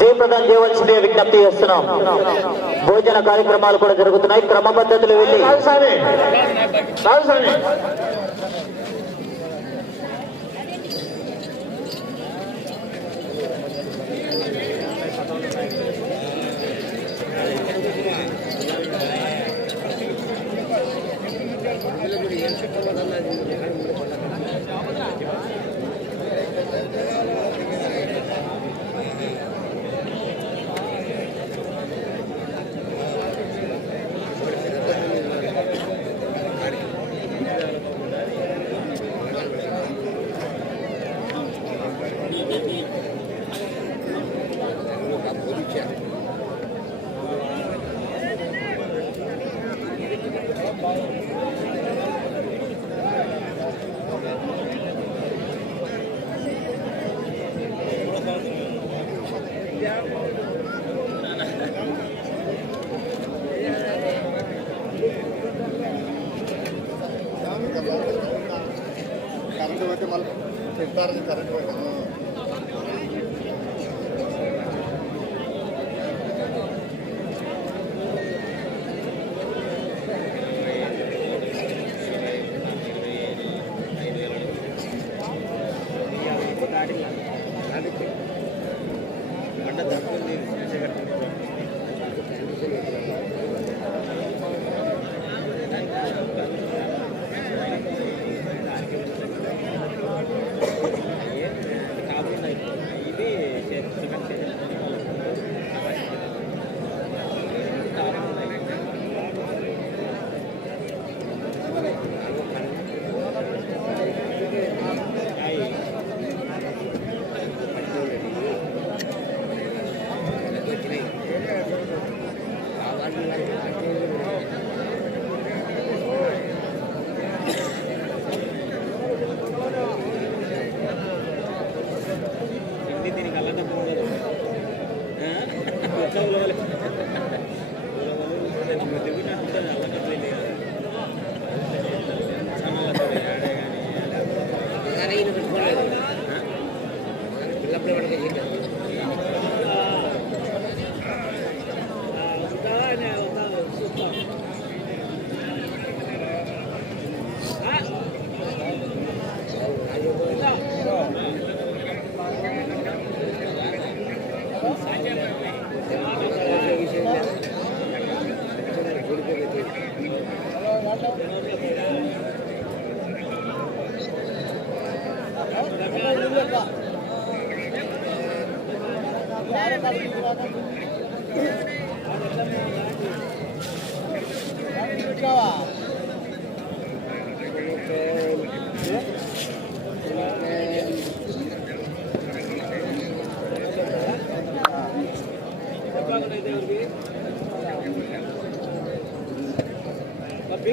జయప్రదం చేయవలసిందే విజ్ఞప్తి చేస్తున్నాం భోజన కార్యక్రమాలు కూడా జరుగుతున్నాయి క్రమ పద్ధతులు వెళ్ళి ప్రకారం current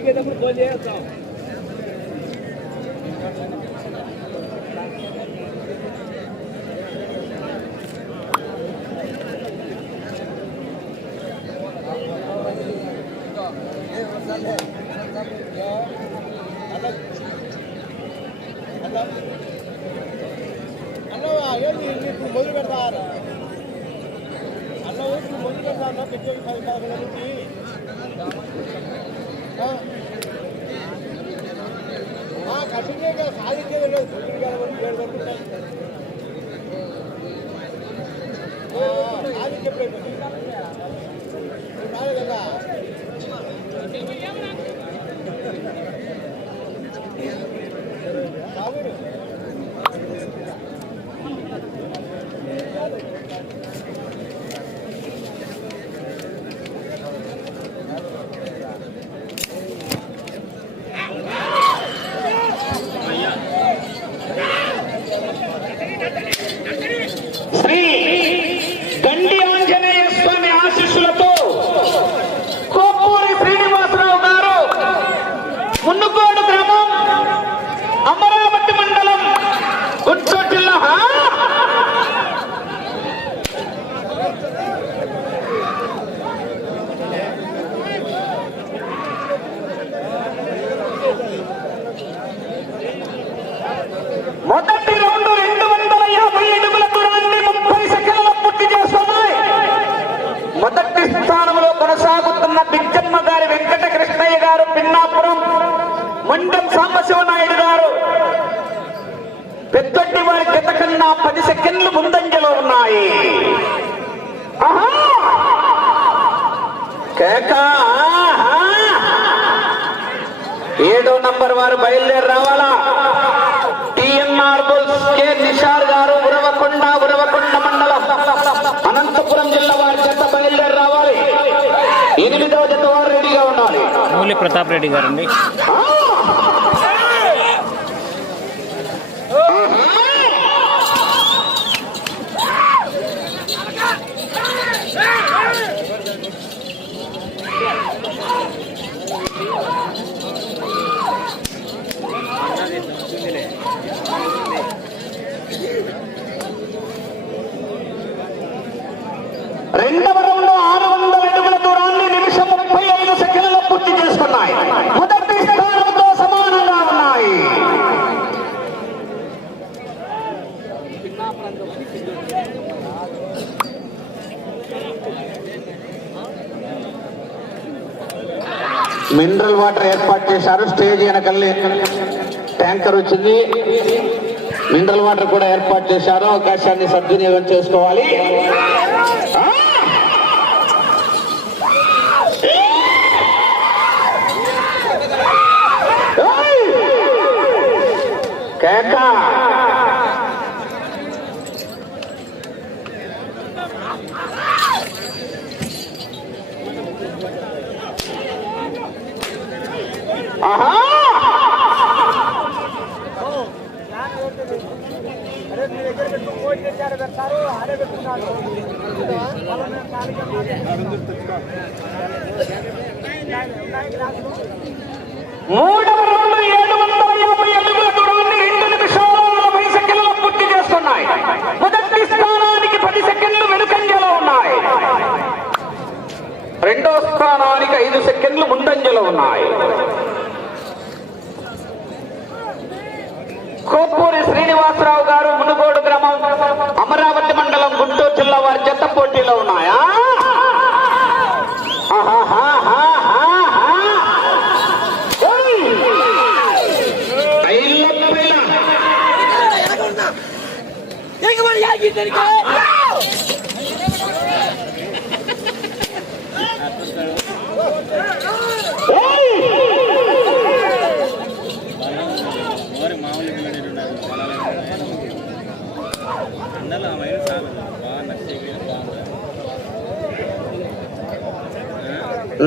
Chega, da pro e tal. రావుడు మూలి ప్రతాప్ రెడ్డి గారండి. రెండవ మినరల్ వాటర్ ఏర్పాటు చేశారు. స్టేజ్ వెనకల్లే ట్యాంకర్ వచ్చింది. మినరల్ వాటర్ కూడా ఏర్పాటు చేశారు. అవకాశాన్ని సద్వినియోగం చేసుకోవాలి. కేకా! మూడవ రెండు వందల ముప్పై అడుగుల దూరాన్ని రెండు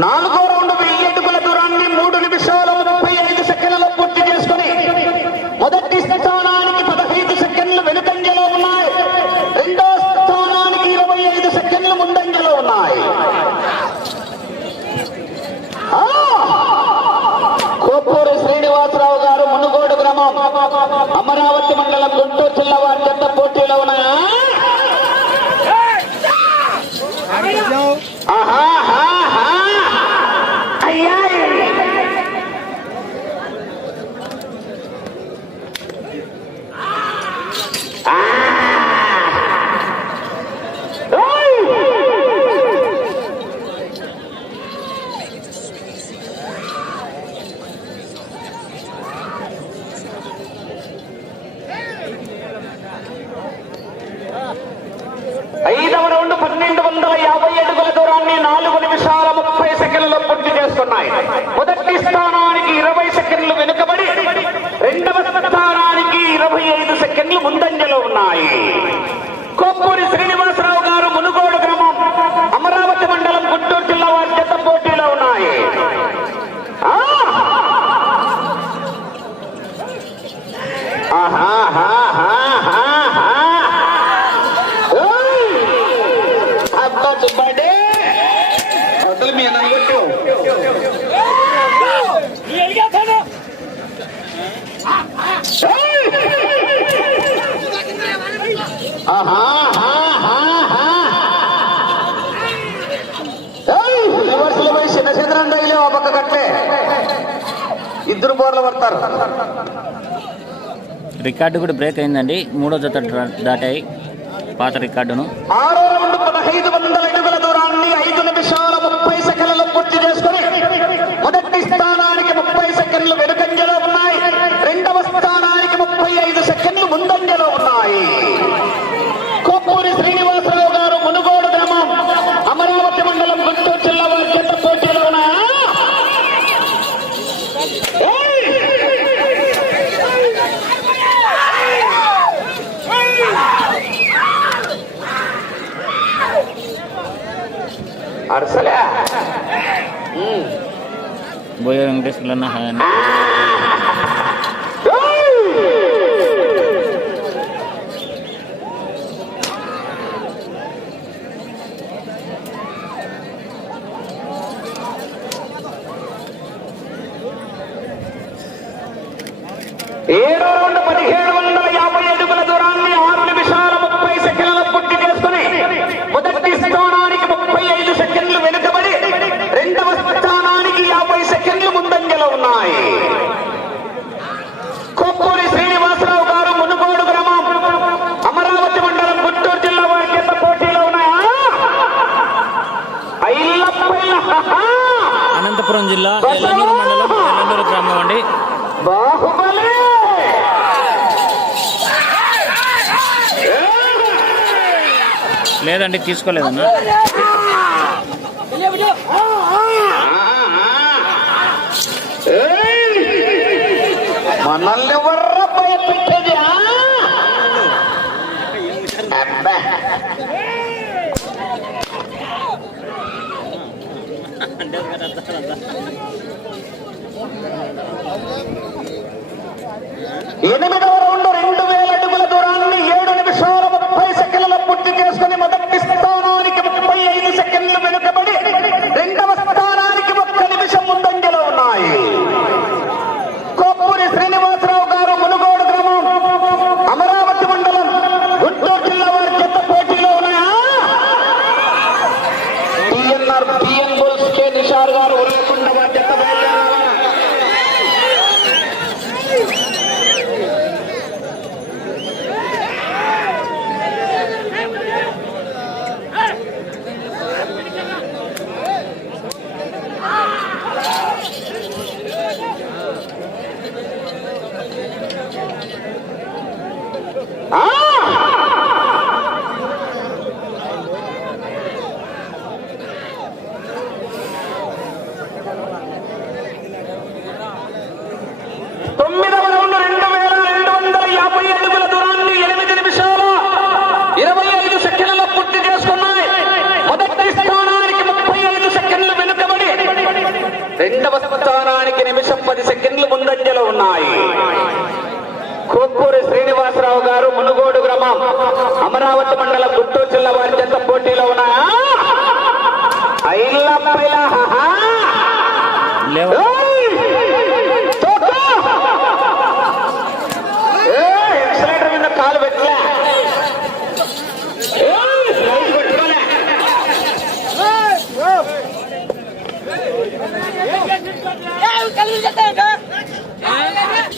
నాలుగు ఇద్దరు బోర్లు పడతారు రికార్డు కూడా బ్రేక్ అయిందండి. మూడో జత దాటాయి. పాత రికార్డును. ఆరో రెండు పదహైదు వందల Arsala. Hmm. Boyo yang deslanahan. Ah. లేదండి తీసుకోలేదన్న మనల్ని ఎవర్రా భయపెట్టేది ఎనిమిదవ రౌండ్ రెండు వేల అడుగుల దూరాన్ని ఏడు నిమిషాల ముప్పై సెకండ్ల పూర్తి చేసుకుని మొదటి స్థానానికి ముప్పై ఐదు సెకండ్లు వెనుకబడి రెండవ స్థానానికి ఒక్క నిమిషం ముందంజలో ఉన్నాయి కొప్పూరి శ్రీనివాసరావు గారు మునుగోడు గ్రామం అమరావతి మండలం గుంటూరు జిల్లా వారి చెత్త పోటీలో ఉన్నాయా TNR TN bulls K Nishar గారు ఉల్లేకొండ వారి చెత్త బయలుదేరాలా? తొమ్మిదవ రౌండ్ రెండు వేల రెండు వందల యాభై అడుగుల దూరాన్ని ఎనిమిది నిమిషాల ఇరవై ఐదు సెకండ్ల పూర్తి చేసుకున్నాయి మొదటి స్థానానికి ముప్పై ఐదు సెకండ్లు వెనుకబడి రెండవ స్థానానికి నిమిషం పది సెకండ్లు ముందంజలో ఉన్నాయి కోక్కూరి శ్రీనివాసరావు గారు మునుగోడు గ్రామం అమరావతి మండలం గుంటూరు జిల్లా వారి చెత్త పోటీలో ఉన్నాయా కాలు పెట్టలే ఏయ్,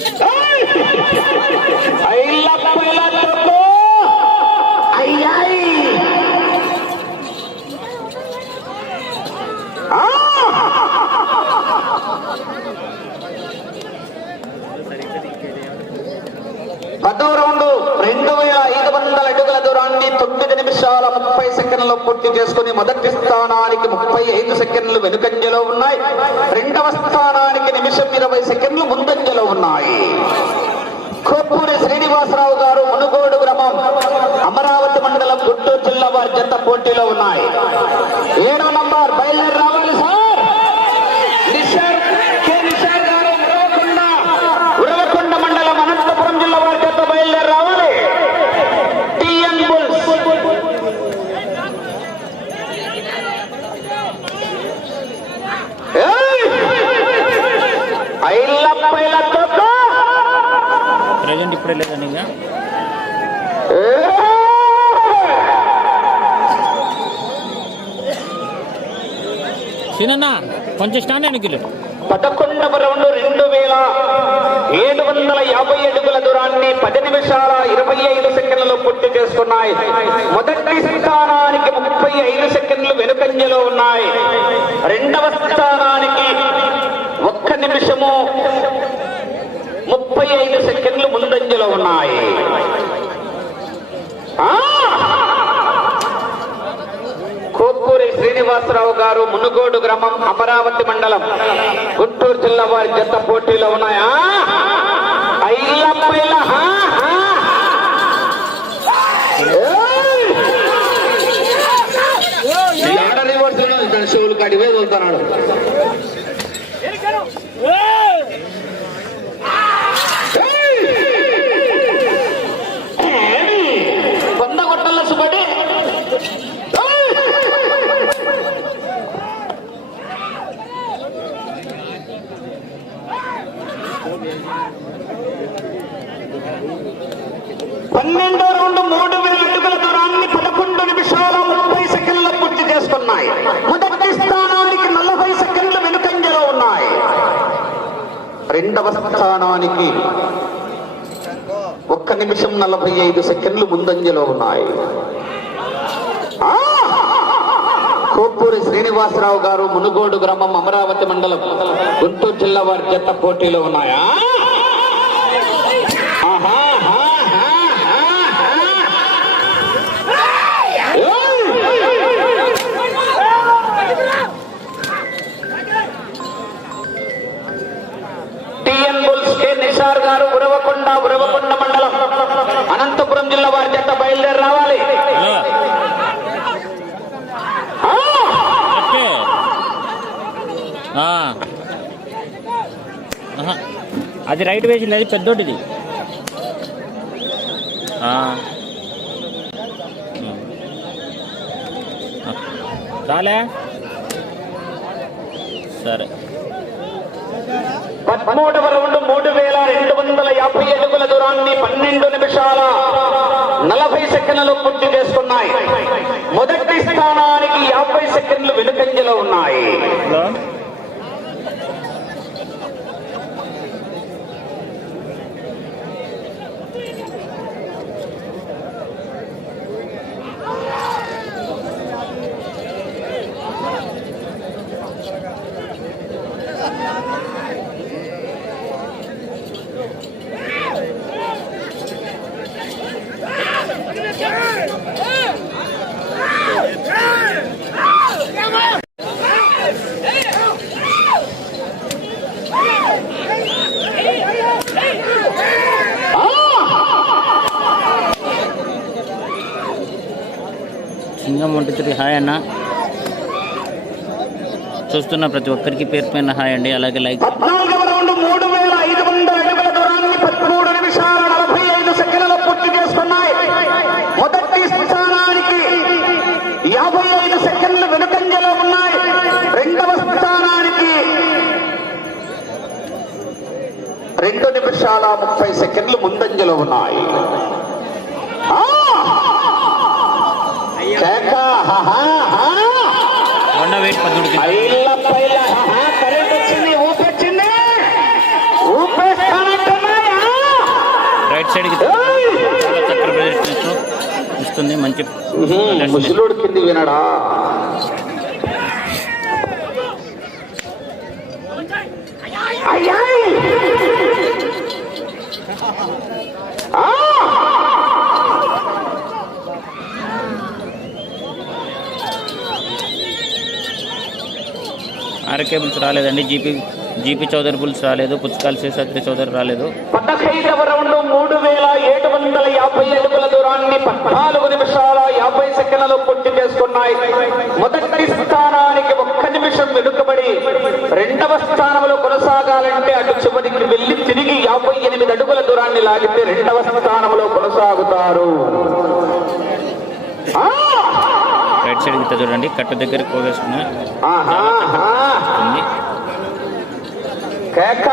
లైట్ రౌండ్ రెండు వేల ఐదు వందల అడుగుల దూరాన్ని తొమ్మిది నిమిషాల ముప్పై సెకండ్ సెకండ్లు పూర్తి చేసుకుని మొదటి స్థానానికి ముప్పై ఐదు సెకండ్లు వెనుకంజలో ఉన్నాయి. రెండవ స్థానానికి నిమిషం ఇరవై సెకండ్లు ముందంజలో ఉన్నాయి. కొప్పూరి శ్రీనివాసరావు గారు మునుగోడు గ్రామం అమరావతి మండలం గుంటూరు జిల్లా వారి జత పోటీలో ఉన్నాయి. ఏడో నంబర్ బయలుదేరి రావాలి సార్ నిషార్ కె నిషార్ గారు ఉరవకొండ ఉరవకొండ మండలం అనంతపురం జిల్లా వారి చేత బయలుదేరి రావాలి టిఎన్ బుల్స్ ఏయ్! ఐలప్ప ఐలప్ప. ప్రజెంట్ ఇప్పుడే లేదండి ఇంకా ఏయ్! సీనన్న కొంచెం స్టాండ్ వెనక్కి పదకొండవ రౌండ్ రెండు వేల ఏడు వందల యాభై అడుగుల దూరాన్ని పది నిమిషాల ఇరవై ఐదు సెకండ్లు పూర్తి చేసుకున్నాయి మొదటి స్థానానికి ముప్పై ఐదు సెకండ్లు వెనుకంజలో ఉన్నాయి. రెండవ స్థానానికి ఒక్క నిమిషము ముప్పై ఐదు సెకండ్లు ముందంజలో ఉన్నాయి. ఆ! శ్రీనివాసరావు గారు మునుగోడు గ్రామం అమరావతి మండలం. గుంటూరు జిల్లా వారి జత పోటీలో ఉన్నాయా? హా, హా. పన్నెండో రౌండ్ మూడు వేల అడుగుల దూరాన్ని పదకొండు నిమిషాల ముప్పై సెకండ్ల పూర్తి చేసుకున్నాయి మొదటి స్థానానికి నలభై సెకండ్లు వెనుకంజలో ఉన్నాయి. రెండవ స్థానానికి ఒక్క నిమిషం నలభై ఐదు సెకండ్లు ముందంజలో ఉన్నాయి. కోప్పూరి శ్రీనివాసరావు గారు మునుగోడు గ్రామం అమరావతి మండలం గుంటూరు జిల్లా వారి జత పోటీలో ఉన్నాయా? ఉరవకొండ మండలం అనంతపురం జిల్లా వారి జత బయలుదేరి రావాలి. అది రైట్ వేసింది అది పెద్దోటిది ఆ. ఉమ్. ఆ. చాలే సరే పదమూడవ రౌండ్ మూడు వేల రెండు వందల యాభై అడుగుల దూరాన్ని పన్నెండు నిమిషాల నలభై సెకండ్లు పూర్తి చేసుకున్నాయి. మొదటి స్థానానికి యాభై సెకండ్లు వెనుకంజలో ఉన్నాయి హలో సింగం వంటి హాయ్ అన్న చూస్తున్న ప్రతి ఒక్కరికి పేరు పైన హాయ్ అండి. అలాగే లైక్ మూడు వేల ఐదు వందల నిమిషాల సెకండ్లు రెండవ రెండు నిమిషాల ముప్పై సెకండ్లు ముందంజలో ఉన్నాయి. కేక, హా, హా, వెయిట్ పద్దుడికి రైట్ సైడ్కి చాలా ప్రదర్శన ఇస్తుంది మంచి. ముసలోడు కింది వినడా? ఆర్కే బుల్స్ రాలేదండి. జీపీ జీపీ చౌదరి బుల్స్ రాలేదు. పుచ్చకాల శేషాద్రి చౌదరి రాలేదు. పదహైదవ రౌండ్ మూడు వేల ఏడు వందల యాభై అడుగుల దూరాన్ని పద్నాలుగు నిమిషాల యాభై సెకండ్లు పూర్తి చేసుకున్నాయి. మొదటి స్థానానికి ఒక్క నిమిషం వెనుకబడి రెండవ స్థానంలో కొనసాగాలంటే అటు చివరికి వెళ్ళి తిరిగి యాభై ఎనిమిది అడుగుల దూరాన్ని లాగితే రెండవ స్థానంలో కొనసాగుతారు. రైట్ సైడ్ గిట్ట చూడండి కట్టు దగ్గర కోవేసుకున్న ఆహాహా. ఉంది కేక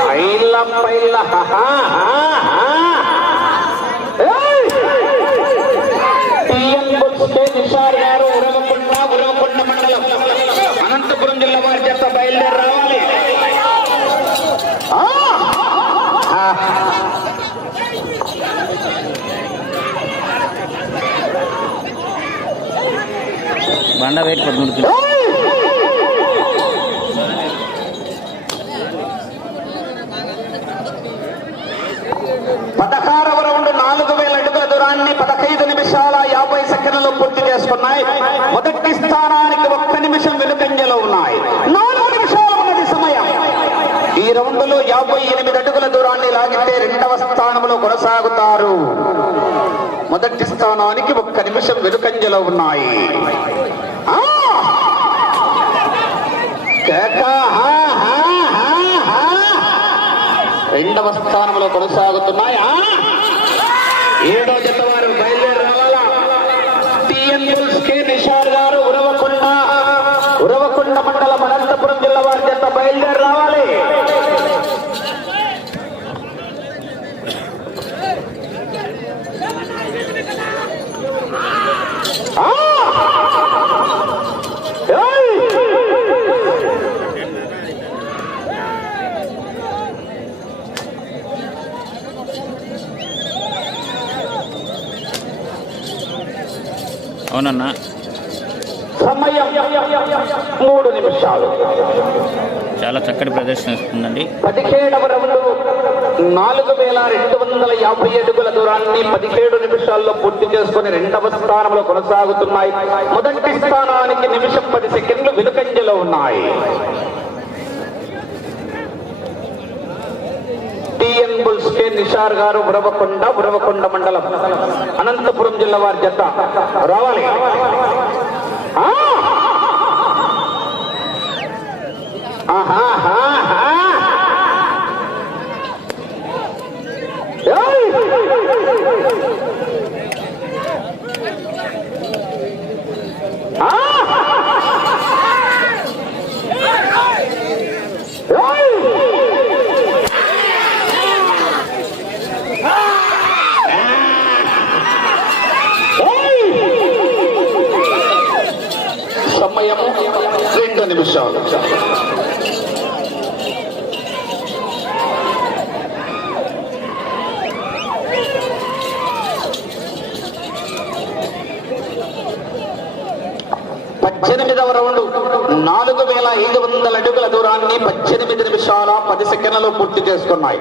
పైల పైల హహా, హహా. ఏయ్! టీఎన్ బుక్స్ కే నిషార్ గారు ఉరవకొండ ఉరవకొండ మండలం అనంతపురం జిల్లా వారి చేత బయలుదేరి రావాలి బండ వెయిట్ పదమూడు కిలో. పదహారవ రౌండ్ నాలుగు వేల అడుగుల దూరాన్ని పదహైదు నిమిషాల యాభై సెకండ్లు పూర్తి చేసుకున్నాయి. మొదటి స్థానానికి ఒక్క నిమిషం వెనుకంజలో ఉన్నాయి. నాలుగు నిమిషాలు ఉన్నది సమయం. ఈ రౌండ్లో యాభై ఎనిమిది అడుగుల దూరాన్ని లాగితే రెండవ స్థానంలో కొనసాగుతారు. మొదటి స్థానానికి ఒక్క నిమిషం వెనుకంజలో ఉన్నాయి ఆ! కేక హా, హా, హా, హా. రెండవ స్థానంలో కొనసాగుతున్నాయా. ఏడో జత వారు బయలుదేరి రావాలా? టిఎన్ కె నిషార్ గారు ఉరవకొండ ఉరవకొండ మండలం అనంతపురం జిల్లా వారి జత బయలుదేరి రావాలి. అవునన్నా? సమయం మూడు నిమిషాలు. చాలా చక్కటి ప్రదర్శన ఇస్తుందండి. పదిహేడవ రౌండ్ నాలుగు వేల రెండు వందల యాభై అడుగుల దూరాన్ని పదిహేడు నిమిషాల్లో పూర్తి చేసుకుని రెండవ స్థానంలో కొనసాగుతున్నాయి. మొదటి స్థానానికి నిమిషం పది సెకండ్లు వెనుకంజలో ఉన్నాయి. బుల్స్ కె నిషార్ గారు ఉరవకొండ ఉరవకొండ మండలం అనంతపురం జిల్లా వారి జత. రావాలి. ఆహా! రెండు నిమిషాలు పద్దెనిమిదవ రౌండ్. నాలుగు వేల ఐదు వందల అడుగుల దూరాన్ని పద్దెనిమిది నిమిషాల పది సెకండ్లలో పూర్తి చేసుకున్నాయి.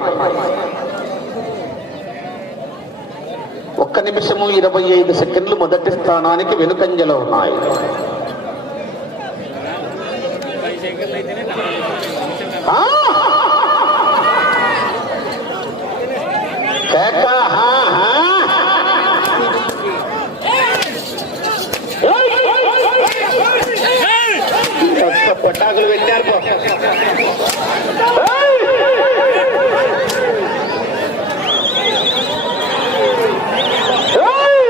ఒక్క నిమిషము ఇరవై ఐదు సెకండ్లు మొదటి స్థానానికి వెనుకంజలో ఉన్నాయి. ఆ! కేక, హా, హా. ఒక్క పటాకులు పెట్టారు పో. ఏయ్! ఏయ్!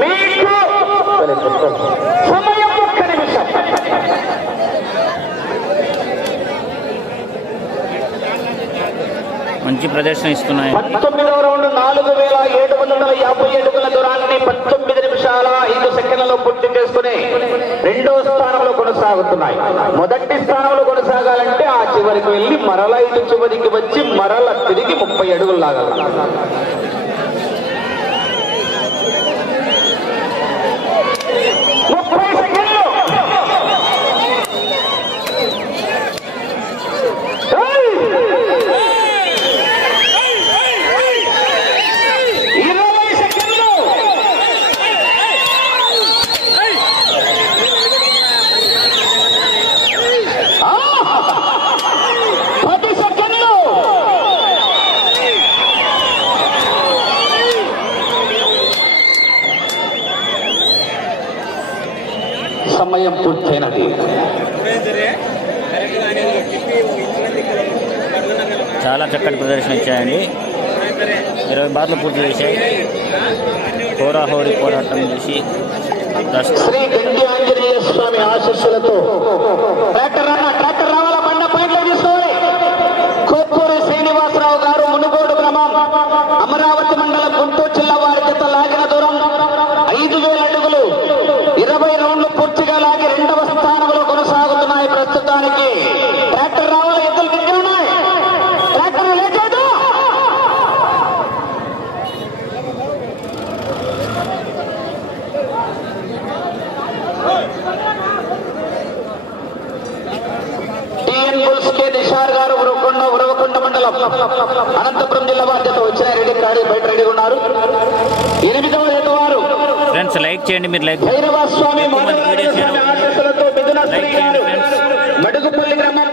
మీకు సమయం ఒక్క నిమిషం మంచి ప్రదర్శన ఇస్తున్నాయి. పంతొమ్మిదవ రౌండ్ నాలుగు వేల ఏడు వందల యాభై అడుగుల దూరాన్ని పంతొమ్మిది నిమిషాల ఐదు సెకండ్లలో పూర్తి చేసుకుని రెండో స్థానంలో కొనసాగుతున్నాయి. మొదటి స్థానంలో కొనసాగాలంటే ఆ చివరికి వెళ్ళి మరల ఇటు చివరికి వచ్చి మరల తిరిగి ముప్పై అడుగులు లాగాలి ముప్పై సెకండ్లు ఏయ్! ఇరవై సెకండ్లు ఆ! పది సెకండ్లు సమయం పూర్తయినది చాలా చక్కటి ప్రదర్శన ఇచ్చాయండి ఇరవై పూర్తి చేశాయి. హోరాహోరి పోరాటం చేసి దర్శనం ఆంజనేయ స్వామి ఆశస్సులతో ట్రాక్టర్ అన్న ట్రాక్టర్ రావాల బండ పైన తీసుకోవాలి కొప్పూరి శ్రీనివాసరావు గారు మునుగోడు గ్రామం అమరావతి మండలం గుంటూరు జిల్లా వారి జత లాగిన దూరం ఐదు వేల అడుగులు ఇరవై రౌండ్లు పూర్తిగా లాగి రెండవ స్థానంలో కొనసాగుతున్నాయి ప్రస్తుతానికి ట్రాక్టర్ రావాలి ఎద్దులు దిగ్గా ఉన్నాయి ట్రాక్టర్ లేచాడు టిఎన్ బుల్స్ కె నిషార్ గారు ఉరవకొండ ఉరవకొండ మండలం అనంతపురం జిల్లా బాధ్యత వచ్చిన రెడీ కాడి బయట రెడీ ఉన్నారు. ఎనిమిదవ జత వారు. ఫ్రెండ్స్ లైక్ చేయండి మీరు లైక్ భైరవ స్వామి. మడుగుపల్లి గ్రామం